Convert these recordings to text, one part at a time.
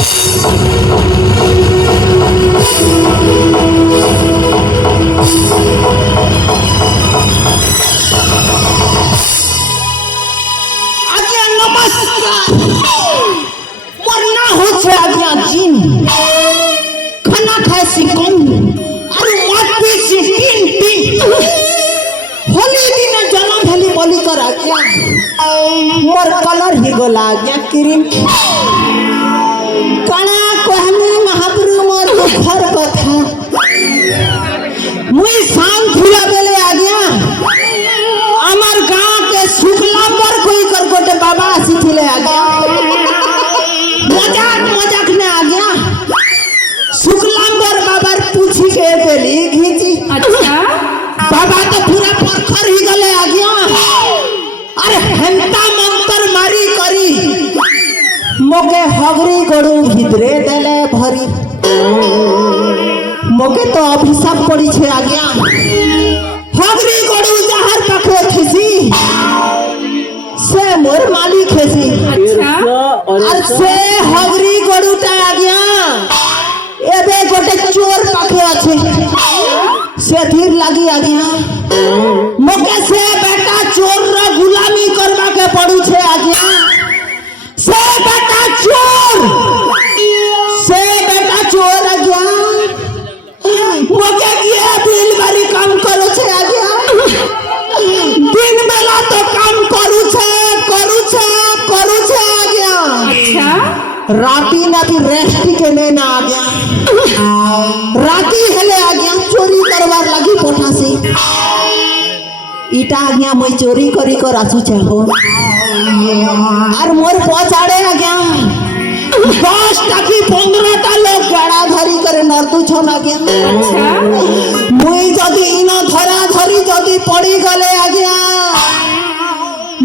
आज्ञा नमस्कार। मरना होछे आज्ञा जिन खाना खाए से कम और मत पी से तीन होली दिन जन्म भेली बोली कर आज्ञा मोर कलर ही गोला आज्ञा क्रीम कणा कहनी महाप्रभु मोर दुखर कथा मुई शांत हुआ बेले आज्ञा আমার গাঁকে শুক্লাম্বর কই কর গোটে বাবা আসিছিলে আজ্ঞা মজাক নে আজ্ঞা শুক্লাম্বর বাবার পুছি কে পেলি ঘিচি अच्छा বাবা তো পুরা পরখর হি গলে আজ্ঞা আরে হেন্তা মন্তর মারি করি মোকে হগরি গড়ু ভিতরে দেলে ভরি মোকে তো অভিশাপ পড়িছে আজ্ঞা हगरी गड़ू जहर पाखे थी से मोर मालिक है अच्छा और से हगरी गड़ूटा आ गया एबे गोटे चोर पाखे अच्छे से धीर लगी आ गया मोके से बेटा चोर रा गुलामी करवा के पड़ू छे आ गया से बेटा चोर आ गया मोके किए बिल बारी काम करो छे आ गया दिन बेला तो काम करू छे आ गया अच्छा राती ना भी रेस्ट के ने ना आ गया राती हेले आ गया चोरी करवार लगी पोठा से इटा आ गया मैं चोरी करी कर आसु छे हो और मोर पछाड़े आ गया 10टा की 15टा लोग गाड़ा धरी करे नरतु छन आ गया अच्छा मुई जदी इनो धरा धरी जदी पड़ी गले आ गया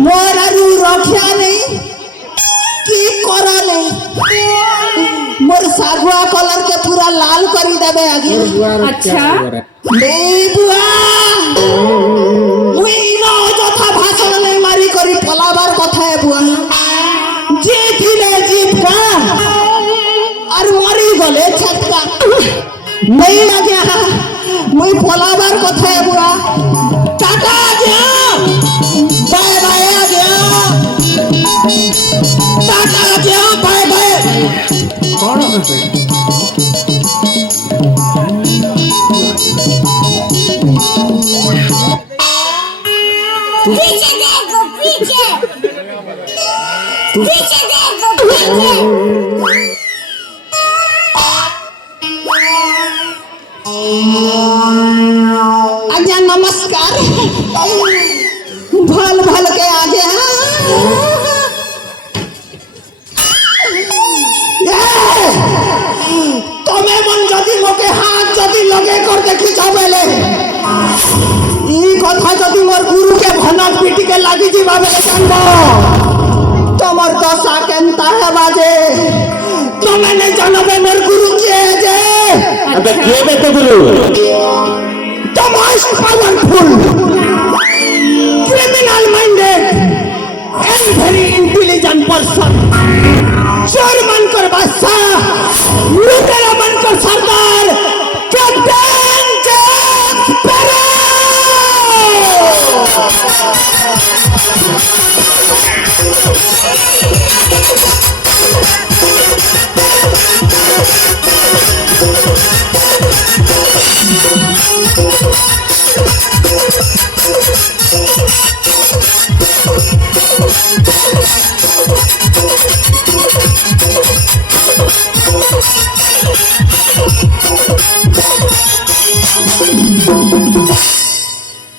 मोर आरु रक्षा नहीं की करा नहीं मोर सागुआ कलर के पूरा लाल करी देबे आ गया अच्छा नहीं बुआ मुई इनो जथा भाषण नहीं मारी करी पलाबार कथा है बुआ जे थिले जीत का और मरी गले छटका नहीं आ गया मुई पलाबार कथा है बुआ टाटा आ गया बाय बाय आ गया टाटा आ गया बाय बाय कौन है पीछे देखो पीछे पीछे देखो पीछे आज्ञा नमस्कार भल भल के आज्ञा तमे मन जदि मोके हाथ जदि लगे कर देखी जाबेले ई कथा जदि मोर गुरु के भनक पीटी के लागी जीवा बेले जानबो तमर दशा केनता है बाजे तमे ने जानबे मोर गुरु के जे अबे के बे तो गुरु the most powerful, criminal minded and very intelligent person. चोर बनकर बादशाह, लुटेरा बनकर सरदार, captain Jack Sparrow.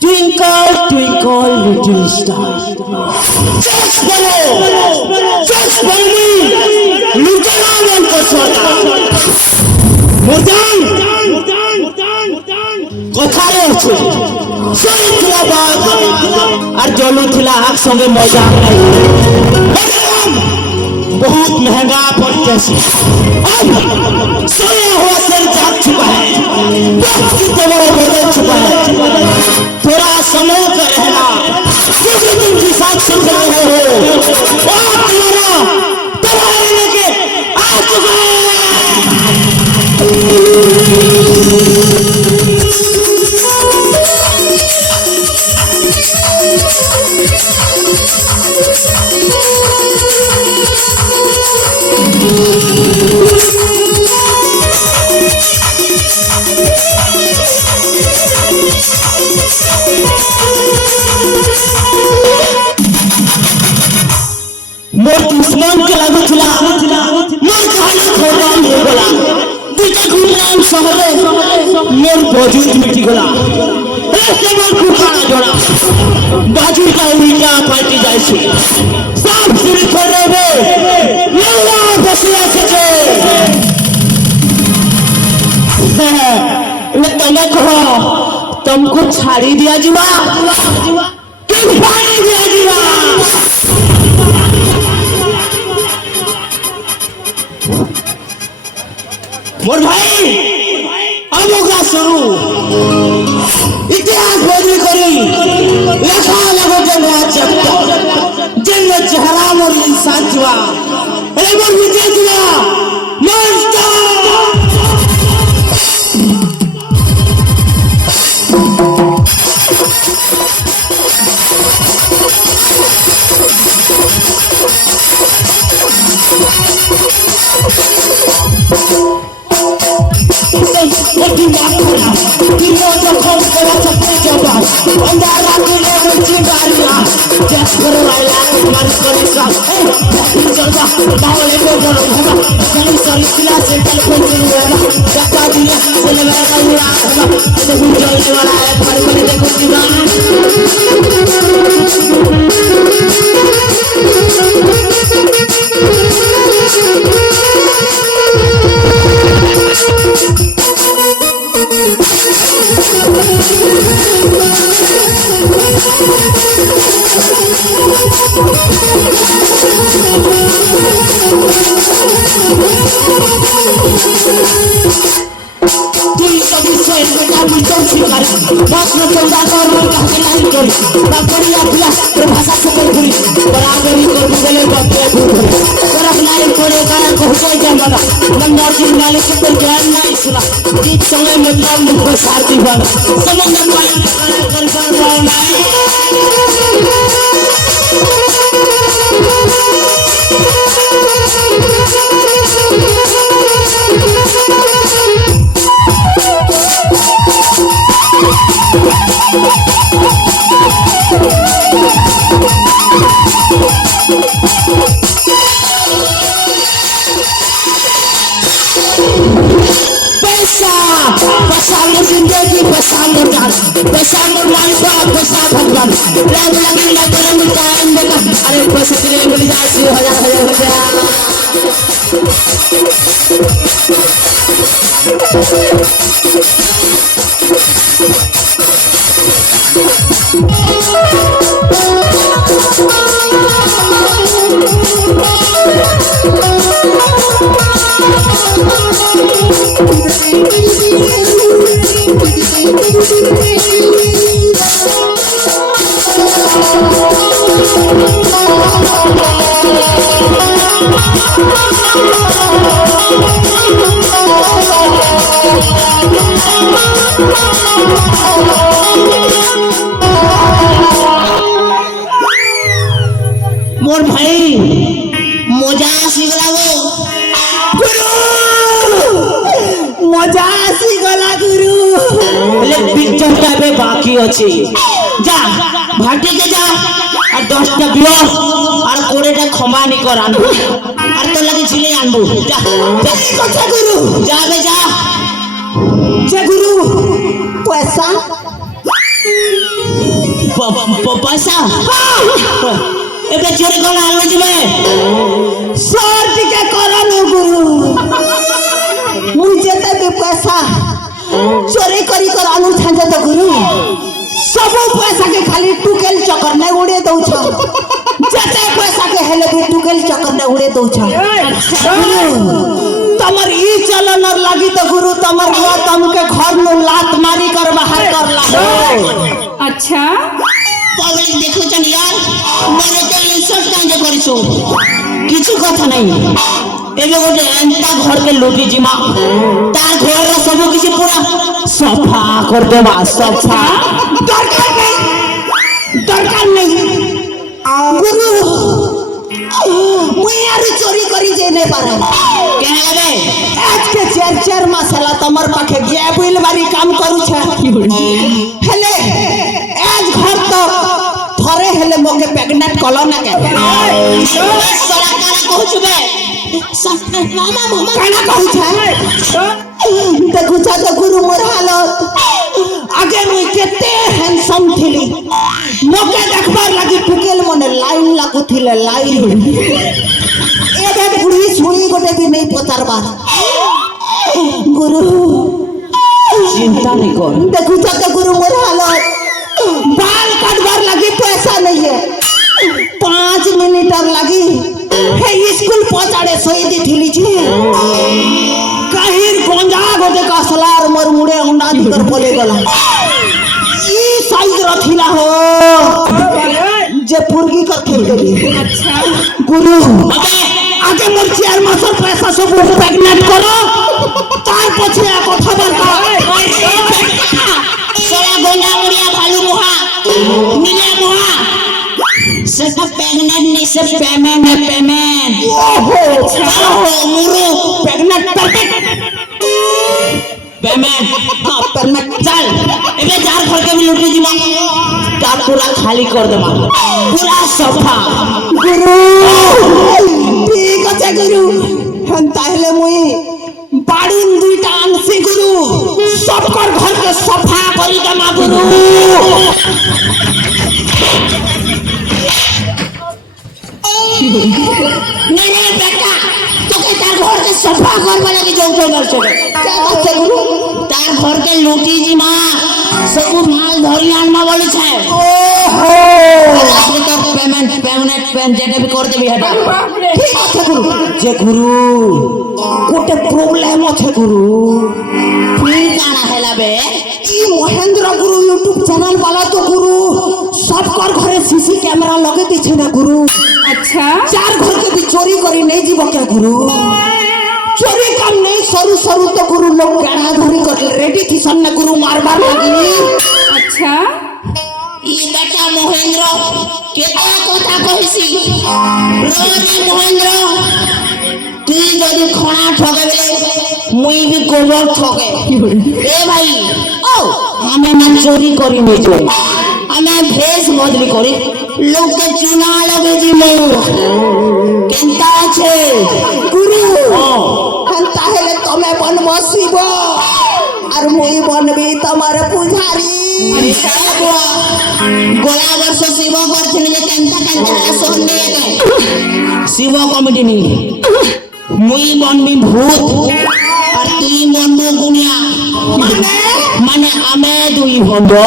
Twinkle, twinkle, little star. Just follow me. Lieutenant Wankosola. Murdan. কোথায় আছে সেই বাদ আর জলু থিলা আগ সঙ্গে মজা নাই बहुत महंगा पड़ते से अब सोया हुआ सर जाग चुका है की बड़े बड़े छुपा है थोड़ा समय का रहना क्योंकि तुम के साथ सुन रहे हो और तुम्हारा लेके आ चुका है मोर दुश्मन के लागुला मोर खाना खोला नहीं गला दुटा घुमलाम शहरे मोर बजूत मिटी गला ऐसे मोर कुखाना जोड़ा बाजू का उल्टा पार्टी जाइछी सब शुरू कर रे मेरा बसिया से ले तमे कहो तुमको छाड़ी दिया जीवा तुम फाड़ी दिया जीवा मोर भाई अब होगा शुरू इतिहास बदली करी लेखा लगो जगह चक्का जन्म चेहरा मोर इंसान जुआ अरे मोर विजय जुआ मास्टर समय मतलब मुझको शादी बना समझ जिंदगी पसालो डाल पसालो लाल को पसा भगवान राम लगी ना करम टाइम देगा अरे बस तेरे मिल जाए मोर भाई मजा आसीगला गुरु मजा आसीगला गुरु ले पिक्चर टाइपे बाकी अछि जा भाटी के जा और 10टा बियो और 20टा खमा नि कर आनबो और तो लगे झिले आनबो जा जा गुरु जा बे जा जे गुरु पैसा पैसा एबे चोरी कोन आलो जिमे सर टिके करनो गुरु मुझे ते पैसा चोरी करी कर आलू छांजे तो गुरु सब पैसा के खाली टुकेल चक्कर ने उड़े दउ छ जते पैसा के हेले भी टुकेल चक्कर ने उड़े दउ छ तमर ई चलन लागी तो गुरु तमर हुआ तुमके घर में लात मारी कर बाहर कर ला अच्छा पब्लिक देखो चल यार मेरे तो इंसल्ट कांजे करिसो किछु कथा नहीं एबे गोटे एंता घर के लुटी जिमा तार घर रा सब किसी पूरा सफा कर देबा सफा दरकार नहीं गुरु मुई यार चोरी करी जे नहीं पारे केने लगे आज के 4 मास हला तमर पाखे गया बिल बारी काम करू छ हेले आज घर तो थरे हेले मोके प्रेग्नेंट कलो ना के सला काला कहू छबे मामा मामा काना कहू छ देखू छ तो गुरु मोर हालत आगे मुई केते हैंडसम थिली मोके देखबार लागि टुकेल मने लाइन लागु थिले लाइन एबे बुढ़ी सुई गोटे भी नहीं पचारबार गुरु चिंता नहीं कर देखू तो गुरु मोर हालत बाल काटबार लगी पैसा नहीं है 5 मिनट लगी हे स्कूल पहुंचाड़े सोई दी थिली छी कहिर गंजा गोटे का सलार मोर मुड़े अंडा दिकर बोले गला ई साइज रथिला हो जे पुरगी कर खेल देली अच्छा गुरु आगे मोर 4 मासर पैसा सब प्रेग्नेंट करो तार पछे কথা বলতা सला गोंडा मुड़िया भालू मुहा मिले मुहा से सब प्रेग्नेंट नहीं सब पेमेंट है पेमेंट ओहो ओहो मुरु प्रेग्नेंट पेमेंट हां पेमेंट चल एबे चार घर के भी लुटी दिमा का पूरा खाली कर देबा पूरा सफा गुरु ठीक আছে গুরু তাহলে মুই বাড়িন দুইটা আনছি গুরু সবকর ঘরকে সফা করি দেমা গুরু मेरे बेटा तो के तार घर के सफा करबा लगी जोग कर छोड़े क्या আছে গুরু तार घर के लुटी जी मां सब माल धरी आनमा बोले छे ओहो আসলে তো পেমেন্ট যেটা भी कर देबी हटा ঠিক আছে গুরু যে গুরু গোটে প্রবলেম আছে গুরু फिर काना हैला बे ई মহেন্দ্র গুরু ইউটিউব চ্যানেল वाला तो गुरु सबकर घरे सीसी कैमरा लगे दिछे ना गुरु अच्छा 4 घर के भी चोरी करी नहीं जीव क्या गुरु चोरी काम नहीं सरू सरू तो गुरु लोग गाड़ा धरी कर रेडी थी सन्ने गुरु मारबार लगी अच्छा ई बेटा महेंद्र केता কথা কইছি রোজি মহেন্দ্র তুই যদি খনা ঠকাবে মুই भी গোবর ঠকে ए भाई ओ हमें ना चोरी करी नहीं जो हमें भेष बदली करी लोग के चुना लगे जी लोग केंता আছে गुरु ताहले तमे बनबो शिव और मुई बनबी तमार पुजारी गोला वर्ष शिव करथिन जे केंता सोन दिए गए शिव कमिटी नहीं मुई बनबी भूत और तुई बनबो गुनिया माने हमें दुई हबो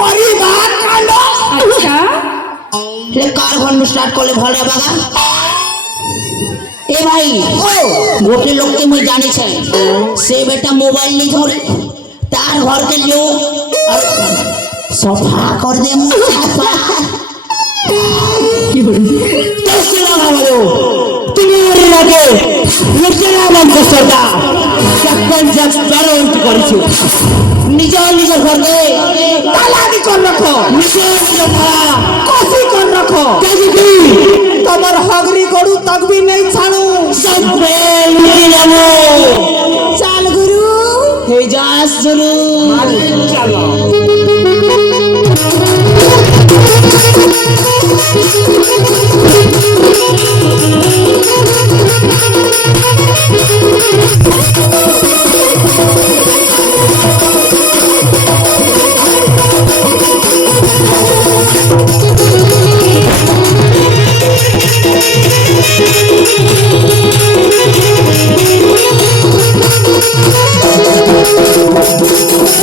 परिवार कांड अच्छा ले कार घन स्टार्ट करले भले बागा ए भाई गोटे लोग के मुई जाने छे से बेटा मोबाइल नहीं धरे तार घर के लोग सफा कर दे मुई सफा तो सुना भालो তুমি ওরে লাগে লজ্জা বন্ধ সদা যখন জব বড় করেছো নিজ নিজ ঘরে तालाबी कर रखो নিজ নিজ ঘর कॉफी कर रखो কাজী तमर हगरी गड़ू तक भी नहीं छाड़ू सब